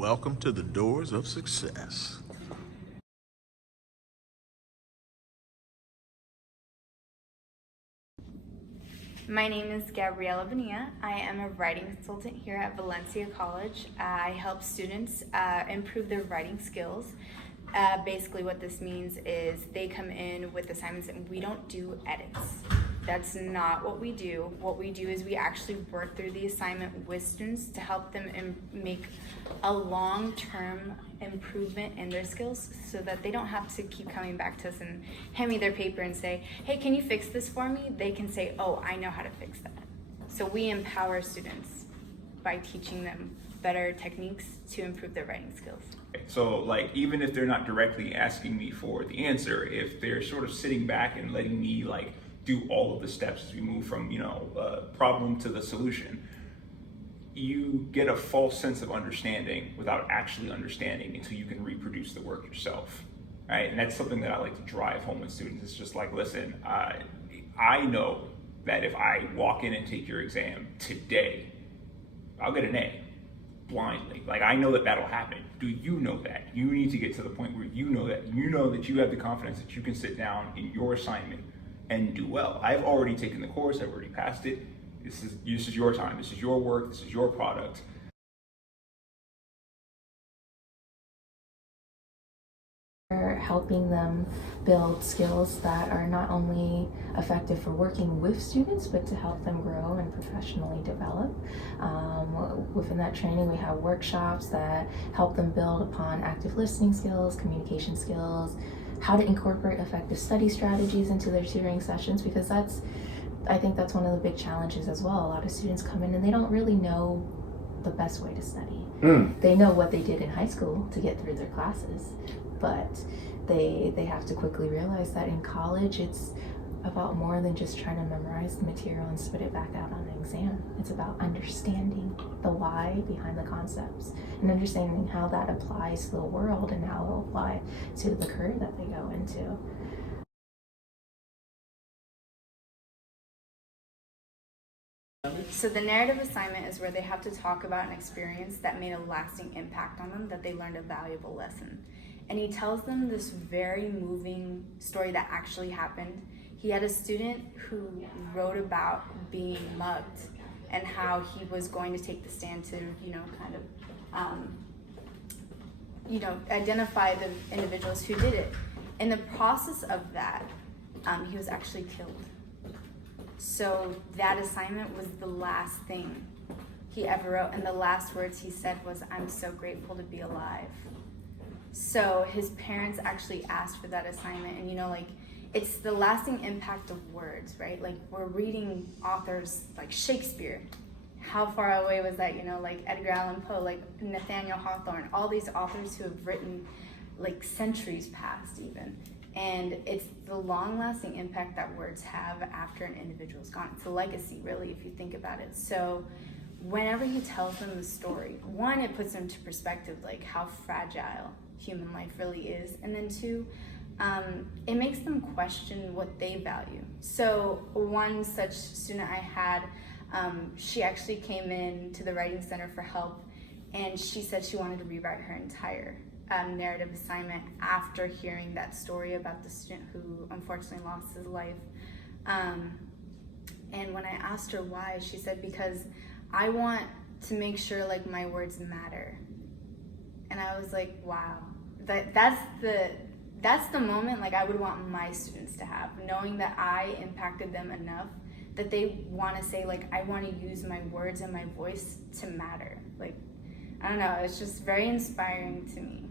Welcome to the Doors of Success. My name is Gabriela Bonilla. I am a writing consultant here at Valencia College. I help students improve their writing skills. Basically what this means is they come in with assignments and we don't do edits. That's not what we do. What we do is we actually work through the assignment with students to help them make a long-term improvement in their skills so that they don't have to keep coming back to us and hand me their paper and say, hey, can you fix this for me? They can say, oh, I know how to fix that. So we empower students by teaching them better techniques to improve their writing skills. So like, even if they're not directly asking me for the answer, if they're sort of sitting back and letting me like do all of the steps as we move from, problem to the solution, you get a false sense of understanding without actually understanding until you can reproduce the work yourself, right? And that's something that I like to drive home with students. It's just like, listen, I know that if I walk in and take your exam today, I'll get an A blindly. Like, I know that that'll happen. Do you know that? You need to get to the point where you know that you have the confidence that you can sit down in your assignment and do well. I've already taken the course, I've already passed it. This is your time, this is your work, this is your product. Helping them build skills that are not only effective for working with students, but to help them grow and professionally develop. Within that training, we have workshops that help them build upon active listening skills, communication skills, how to incorporate effective study strategies into their tutoring sessions, because I think that's one of the big challenges as well. A lot of students come in and they don't really know the best way to study. They know what they did in high school to get through their classes, but they have to quickly realize that in college it's about more than just trying to memorize the material and spit it back out on an exam. It's about understanding the why behind the concepts and understanding how that applies to the world and how it will apply to the career that they go into. So the narrative assignment is where they have to talk about an experience that made a lasting impact on them, that they learned a valuable lesson. And he tells them this very moving story that actually happened. He had a student who wrote about being mugged and how he was going to take the stand to, identify the individuals who did it. In the process of that, he was actually killed. So that assignment was the last thing he ever wrote, and the last words he said was, "I'm so grateful to be alive." So his parents actually asked for that assignment, and it's the lasting impact of words, right? Like, we're reading authors like Shakespeare. How far away was that, like Edgar Allan Poe, like Nathaniel Hawthorne, all these authors who have written like centuries past even. And it's the long-lasting impact that words have after an individual's gone. It's a legacy, really, if you think about it. So whenever he tells them the story, one, it puts them into perspective, like how fragile human life really is. And then two, it makes them question what they value. So one such student I had, she actually came in to the Writing Center for help, and she said she wanted to rewrite her entire narrative assignment after hearing that story about the student who unfortunately lost his life. And when I asked her why, she said, because I want to make sure like my words matter. And I was like, wow, that's the moment like I would want my students to have, knowing that I impacted them enough that they want to say like, I want to use my words and my voice to matter. Like, I don't know, it's just very inspiring to me.